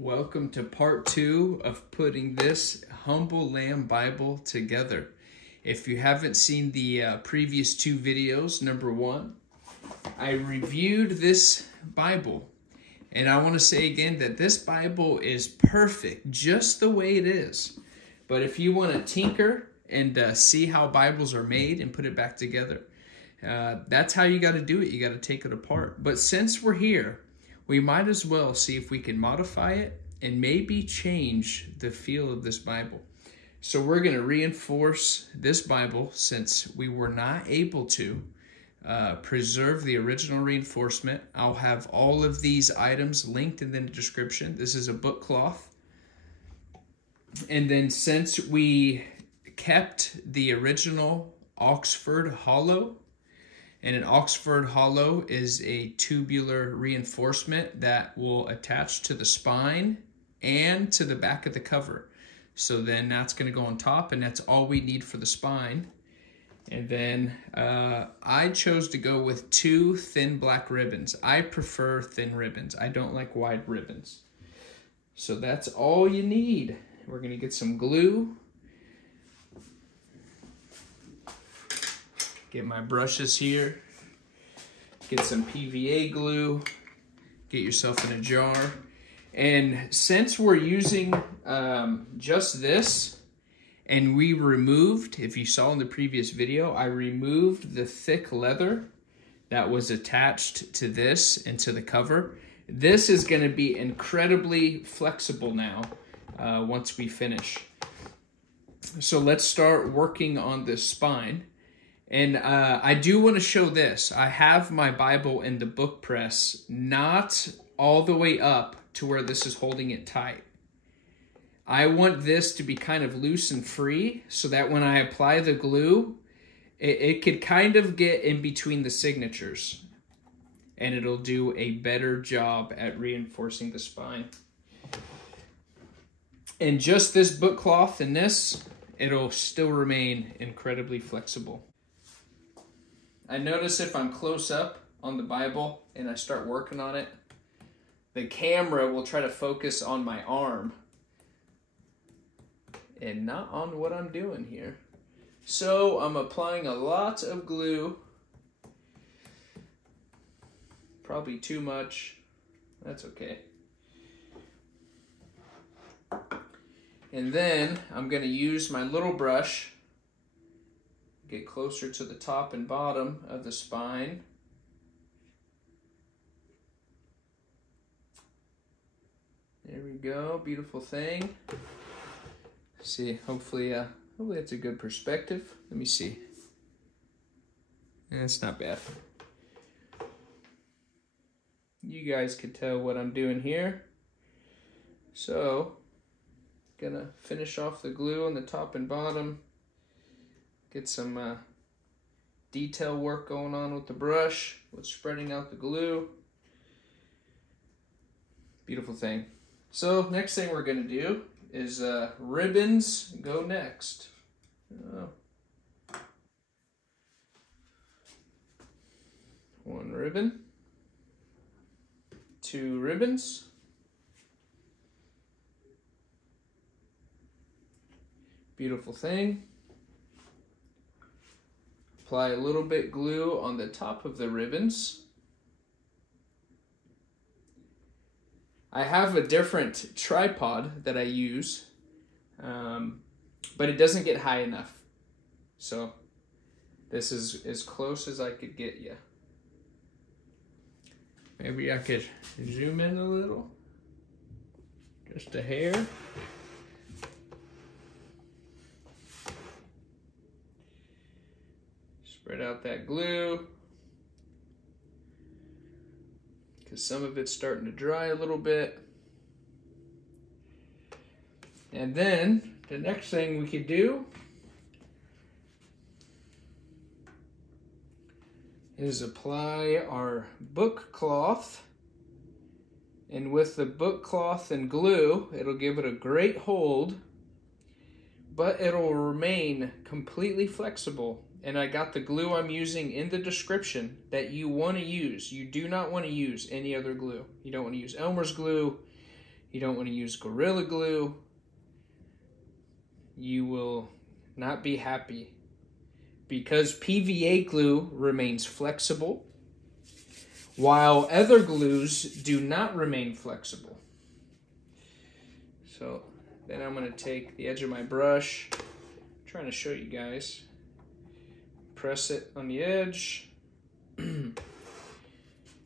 Welcome to part 2 of putting this Humble Lamb Bible together. If you haven't seen the previous 2 videos, number 1, I reviewed this Bible. And I want to say again that this Bible is perfect just the way it is. But if you want to tinker and see how Bibles are made and put it back together, that's how you got to do it. You got to take it apart. But since we're here, we might as well see if we can modify it and maybe change the feel of this Bible. So we're going to reinforce this Bible since we were not able to preserve the original reinforcement. I'll have all of these items linked in the description. This is a book cloth. And then since we kept the original Oxford hollow, and an Oxford hollow is a tubular reinforcement that will attach to the spine and to the back of the cover. So then that's going to go on top, and that's all we need for the spine. And then I chose to go with 2 thin black ribbons. I prefer thin ribbons. I don't like wide ribbons. So that's all you need. We're going to get some glue. Get my brushes here, get some PVA glue, get yourself in a jar. And since we're using just this, and we removed, if you saw in the previous video, I removed the thick leather that was attached to this and to the cover. This is going to be incredibly flexible now once we finish. So let's start working on this spine. And I do want to show this. I have my Bible in the book press, not all the way up to where this is holding it tight. I want this to be kind of loose and free so that when I apply the glue, it could kind of get in between the signatures. And it'll do a better job at reinforcing the spine. And just this book cloth and this, it'll still remain incredibly flexible. I notice if I'm close up on the Bible and I start working on it, the camera will try to focus on my arm and not on what I'm doing here. So I'm applying a lot of glue, probably too much, that's okay. And then I'm going to use my little brush, get closer to the top and bottom of the spine. There we go, beautiful thing. See, hopefully that's a good perspective. Let me see. It's not bad. You guys can tell what I'm doing here. So, gonna finish off the glue on the top and bottom. Get some detail work going on with the brush, with spreading out the glue. Beautiful thing. So next thing we're going to do is ribbons go next. One ribbon, 2 ribbons. Beautiful thing. Apply a little bit glue on the top of the ribbons. I have a different tripod that I use, but it doesn't get high enough. So this is as close as I could get you. Maybe I could zoom in a little, just a hair. Spread out that glue, because some of it's starting to dry a little bit. And then the next thing we could do is apply our book cloth. And with the book cloth and glue, it'll give it a great hold, but it'll remain completely flexible. And I got the glue I'm using in the description that you want to use. You do not want to use any other glue. You don't want to use Elmer's glue. You don't want to use Gorilla Glue. You will not be happy because PVA glue remains flexible while other glues do not remain flexible. So then I'm going to take the edge of my brush, I'm trying to show you guys, press it on the edge, and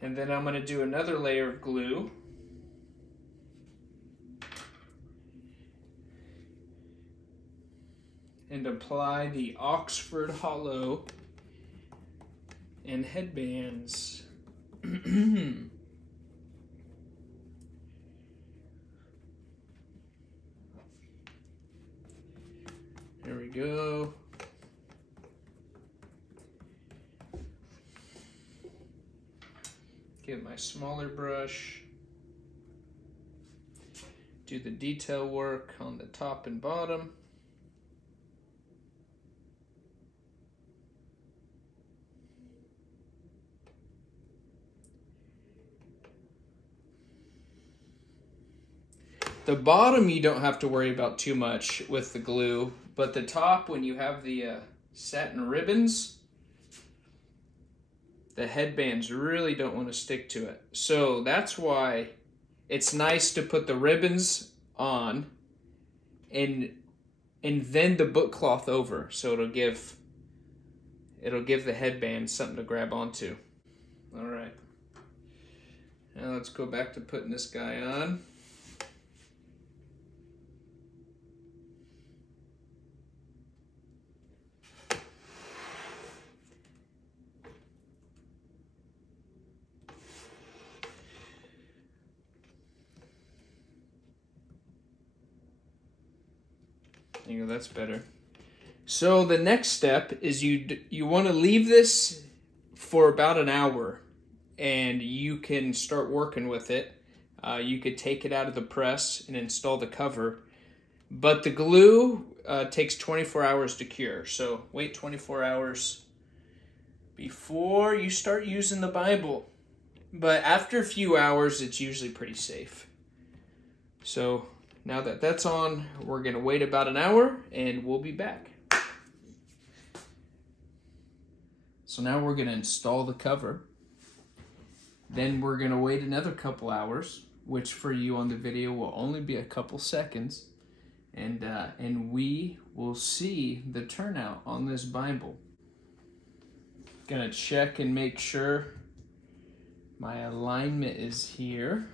then I'm going to do another layer of glue. And apply the Oxford Hollow and headbands. There we go. Get my smaller brush. Do the detail work on the top and bottom. The bottom you don't have to worry about too much with the glue, but the top, when you have the satin ribbons, the headbands really don't want to stick to it. So that's why it's nice to put the ribbons on and then the book cloth over, so it'll give the headband something to grab onto. All right. Now let's go back to putting this guy on. There you go, that's better. So the next step is you want to leave this for about an hour, and you can start working with it. You could take it out of the press and install the cover, but the glue takes 24 hours to cure. So wait 24 hours before you start using the Bible. But after a few hours, it's usually pretty safe. So now that that's on, we're going to wait about an hour and we'll be back. So now we're going to install the cover. Then we're going to wait another couple hours, which for you on the video will only be a couple seconds. And we will see the turnout on this Bible. Going to check and make sure my alignment is here.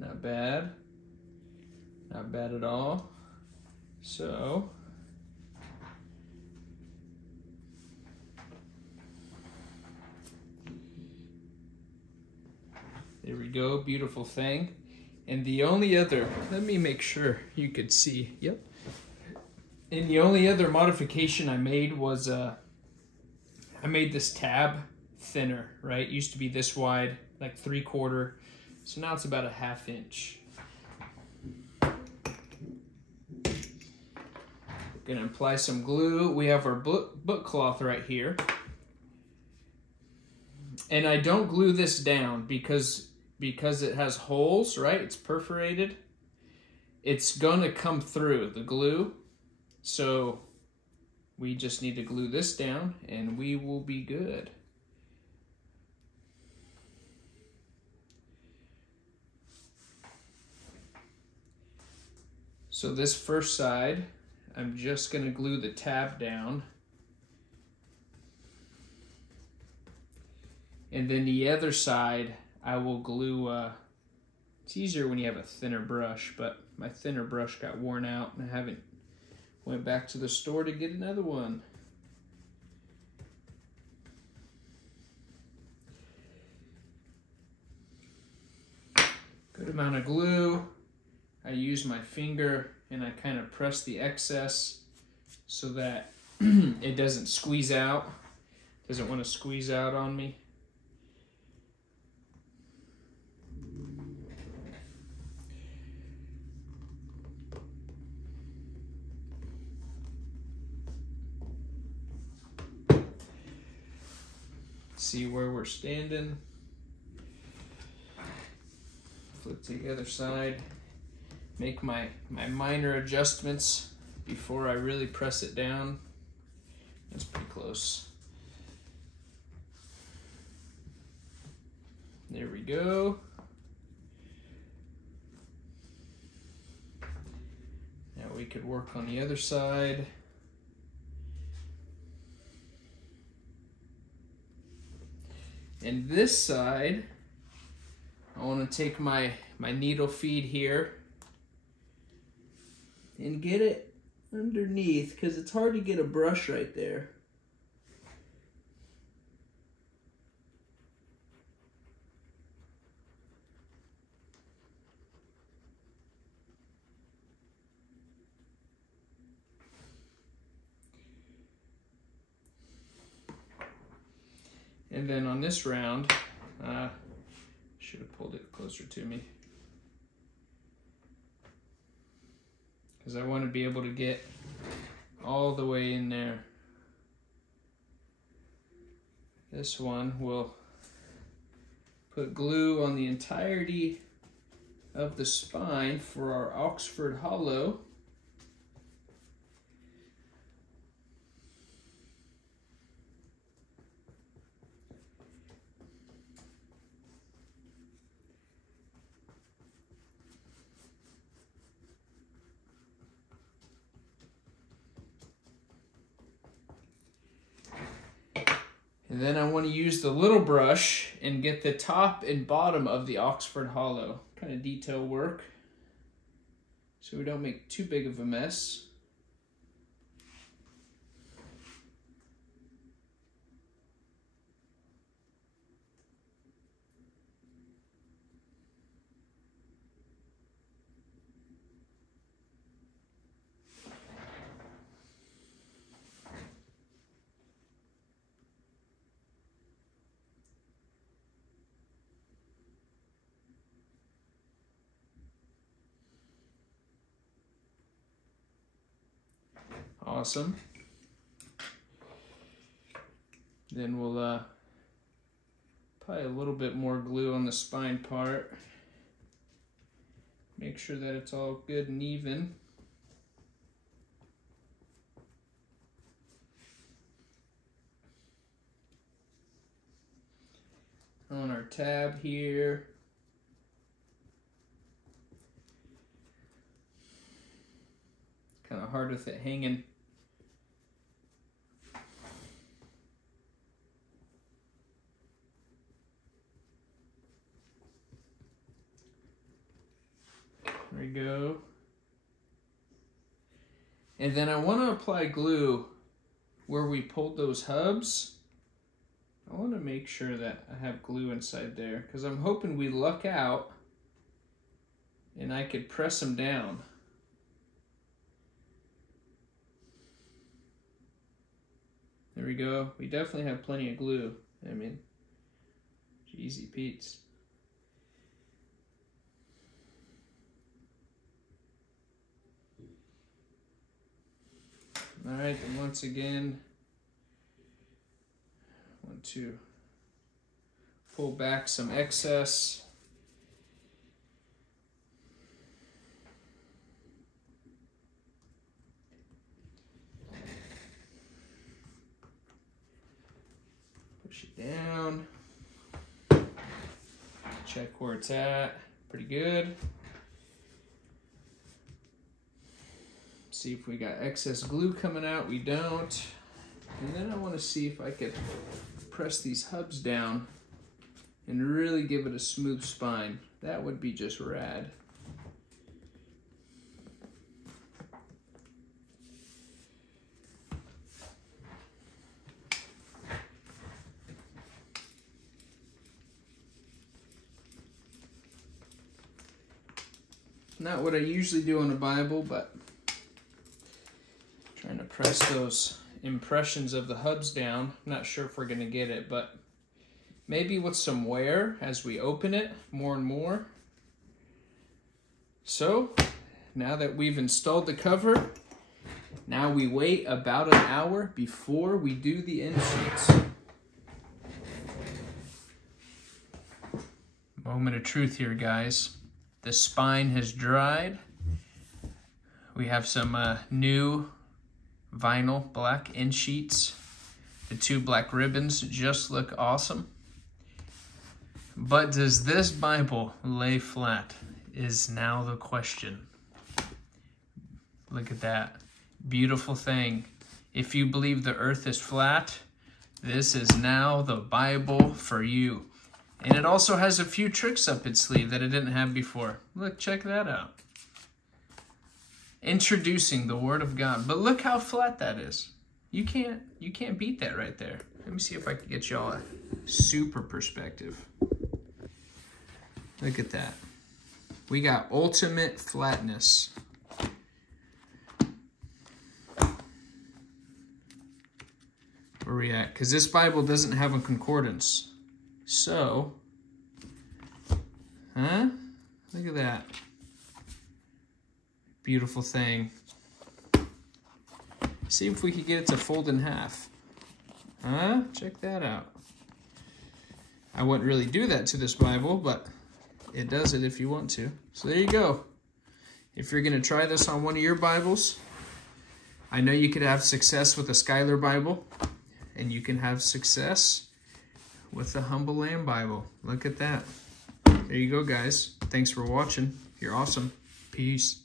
Not bad. Not bad at all. So there we go, beautiful thing. And the only other, let me make sure you could see, yep. And the only other modification I made was, I made this tab thinner, right? It used to be this wide, like 3/4. So now it's about a 1/2 inch. We're gonna apply some glue. We have our book cloth right here. And I don't glue this down because it has holes, right? It's perforated. It's gonna come through the glue. So we just need to glue this down and we will be good. So this first side, I'm just going to glue the tab down. And then the other side, I will glue, it's easier when you have a thinner brush, but my thinner brush got worn out and I haven't went back to the store to get another one. Good amount of glue. I use my finger and I kind of press the excess so that it doesn't squeeze out. Doesn't want to squeeze out on me. See where we're standing. flip to the other side. Make my minor adjustments before I really press it down. That's pretty close. There we go. Now we could work on the other side. And this side, I want to take my needle feed here and get it underneath, because it's hard to get a brush right there. And then on this round, should have pulled it closer to me, because I want to be able to get all the way in there. This one will put glue on the entirety of the spine for our Oxford Hollow. And then I want to use the little brush and get the top and bottom of the Oxford Hollow. Kind of detail work, so we don't make too big of a mess. Awesome. Then we'll apply a little bit more glue on the spine part. Make sure that it's all good and even. On our tab here. Kind of hard with it hanging. There we go. And then I want to apply glue where we pulled those hubs. I want to make sure that I have glue inside there, because I'm hoping we luck out and I could press them down. There we go. We definitely have plenty of glue. I mean, easy peats. All right, and once again, I want to pull back some excess. Push it down. Check where it's at. Pretty good. See if we got excess glue coming out. We don't. And then I want to see if I could press these hubs down and really give it a smooth spine. That would be just rad. Not what I usually do on a Bible, but trying to press those impressions of the hubs down. I'm not sure if we're going to get it, but maybe with some wear as we open it more and more. So now that we've installed the cover, now we wait about an hour before we do the end sheets. Moment of truth here, guys. The spine has dried. We have some new vinyl black end sheets. The 2 black ribbons just look awesome. But does this Bible lay flat is now the question. Look at that. Beautiful thing. If you believe the earth is flat, this is now the Bible for you. And it also has a few tricks up its sleeve that it didn't have before. Look, check that out. Introducing the Word of God. But look how flat that is. You can't beat that right there. Let me see if I can get y'all a super perspective. Look at that. We got ultimate flatness. Where are we at? Because this Bible doesn't have a concordance. So, look at that. Beautiful thing. See if we could get it to fold in half. Check that out. I wouldn't really do that to this Bible, but it does it if you want to. So there you go. If you're going to try this on one of your Bibles, I know you could have success with a Schuyler Bible, and you can have success with the Humble Lamb Bible. Look at that. There you go, guys. Thanks for watching. You're awesome. Peace.